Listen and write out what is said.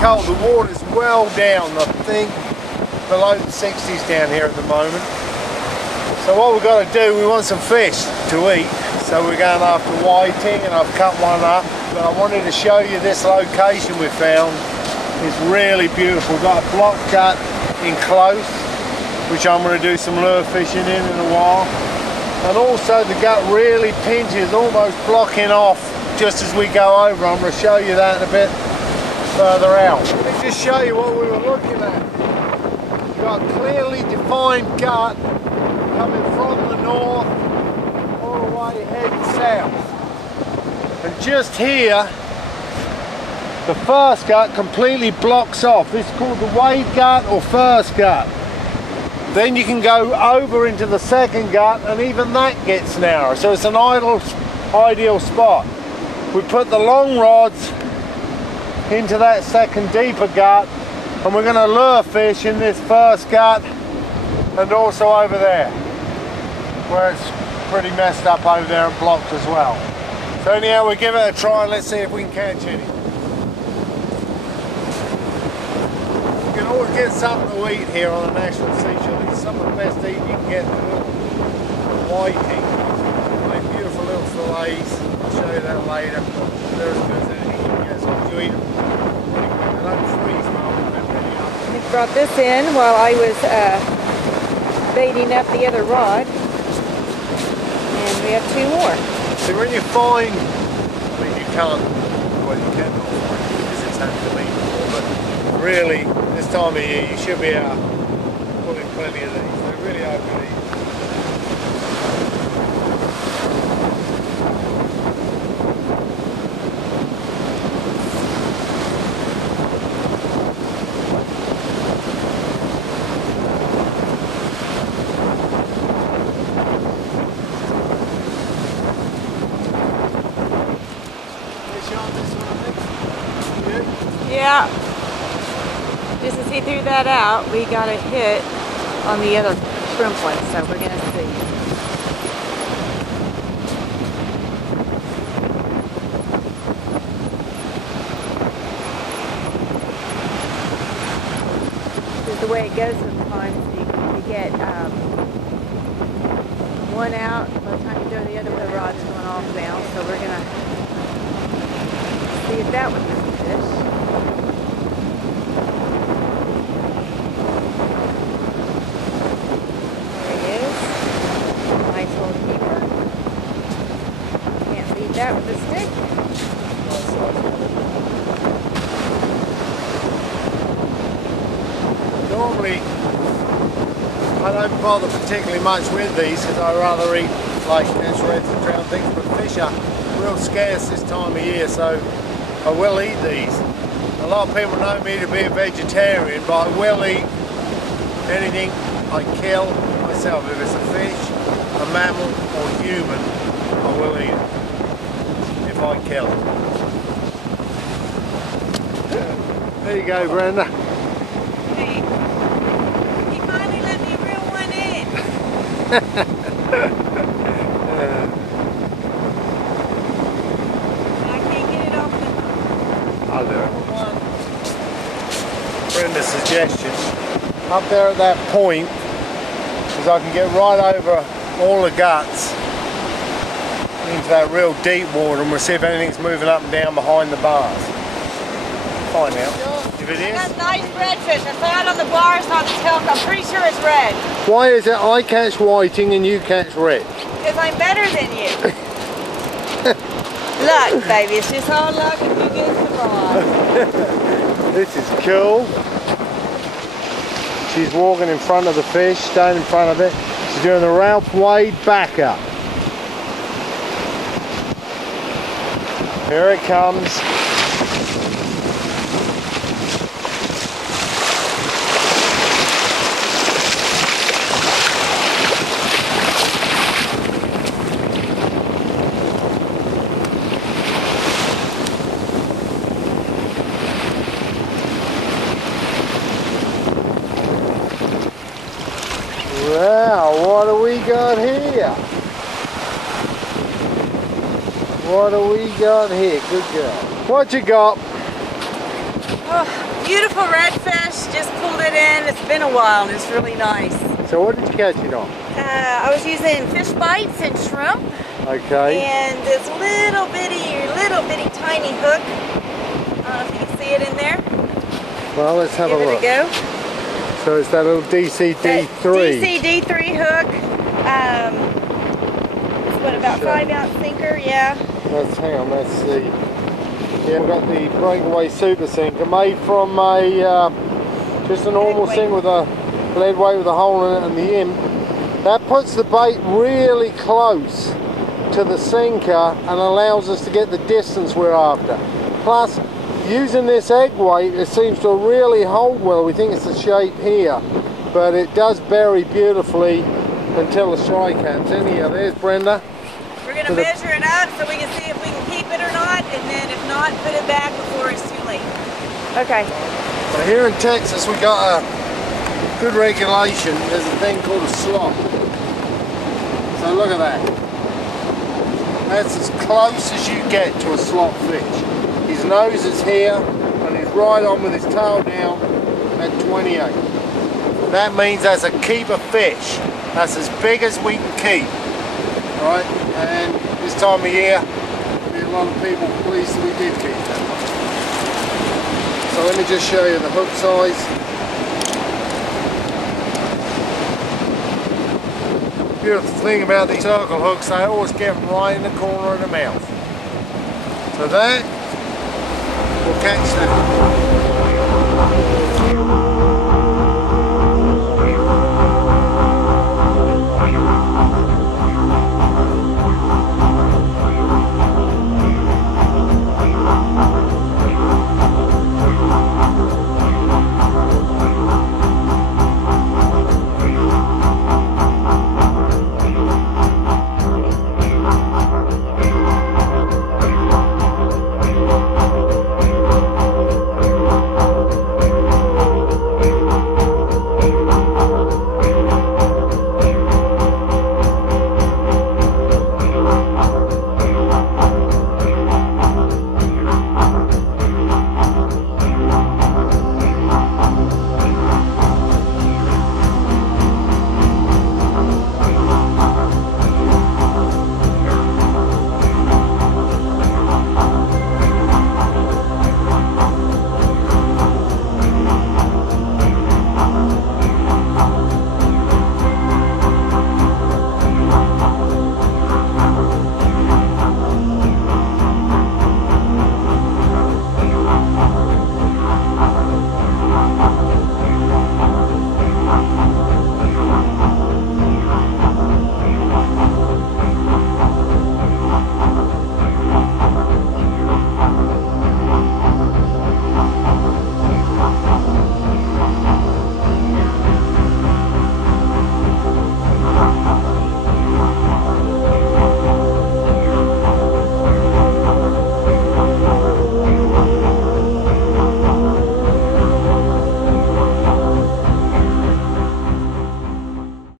cold. The water's well down, I think below the 60s down here at the moment. So what we've got to do, we want some fish to eat. So we're going after whiting, and I've cut one up. But I wanted to show you this location we found. It's really beautiful. We've got a block gut in close, which I'm going to do some lure fishing in a while. And also the gut really pinches, almost blocking off just as we go over. I'm going to show you that in a bit further out. Let me just show you what we were looking at. We've got a clearly defined gut coming from the north all the way heading south. And just here, the first gut completely blocks off. This is called the wade gut or first gut. Then you can go over into the second gut, and even that gets narrow. So it's an ideal spot. We put the long rods into that second deeper gut, and we're going to lure fish in this first gut and also over there, where it's pretty messed up over there and blocked as well. So anyhow, we'll give it a try and let's see if we can catch any. You can always get something to eat here on the National Seashore. It's some of the best eating you can get. Whiting, like beautiful little fillets. I'll show you that later. They're as good as anything you can get, as long as you eat them. They don't freeze, Mum. They're really up. Nick brought this in while I was baiting up the other rod. And we have two more. So when you find, I mean you can't, well you can not find it because it's unbelievable, but really this time of year you should be out pulling plenty of these. They're really open these. Yeah, just as he threw that out, we got a hit on the other shrimp one, so we're going to see. This is the way it goes sometimes. You get one out, by the time you throw the other one, the rod's going off now, so we're going to see if that one is a fish. That with a stick. Normally, I don't bother particularly much with these because I rather eat like reds and drowned things, but fish are real scarce this time of year, so I will eat these. A lot of people know me to be a vegetarian, but I will eat anything I kill myself. If it's a fish, a mammal, or human, I will eat it. I kill it. There you go, Brenda. Hey, he finally let me reel one in. I can't get it off the hook. I'll do it. Brenda's suggestion. Up there at that point, because I can get right over all the guts into that real deep water, and we'll see if anything's moving up and down behind the bars. Find out if it is. I got nice redfish. I saw it on the bars on the hook. I'm pretty sure it's red. Why is it I catch whiting and you catch red? Because I'm better than you. Luck, baby. It's just all luck if you get the rod. This is cool. She's walking in front of the fish, staying in front of it. She's doing the Ralph Wade back up. Here it comes. Wow, what do we got here? What do we got here? Good girl. What you got? Oh. beautiful redfish. Just pulled it in. It's been a while and it's really nice. So what did you catch it on? I was using fish bites and shrimp. Okay. And this little bitty tiny hook. I don't know if you can see it in there. Well, let's have a look. Give it a go. So it's that little DCD3. DCD3 hook. It's what, about 5-ounce sinker? Yeah. Hang on, let's see. Yeah, we've got the Breakaway super sinker made from a just a normal thing with a lead weight with a hole in it and the end. That puts the bait really close to the sinker and allows us to get the distance we're after. Plus, using this egg weight, it seems to really hold well. We think it's the shape here, but it does bury beautifully until the strike comes. Anyhow, there's Brenda. We're going to measure it up so we can see if we can keep it or not, and then if not, put it back before it's too late. Okay. So here in Texas, we got a good regulation. There's a thing called a slot. So look at that. That's as close as you get to a slot fish. His nose is here, and he's right on with his tail down at 28. That means that's a keeper fish. That's as big as we can keep. Right? And this time of year, there'll be a lot of people pleased that we did keep that one. So let me just show you the hook size. Beautiful thing about these circle hooks, they always get them right in the corner of the mouth. So that will catch that.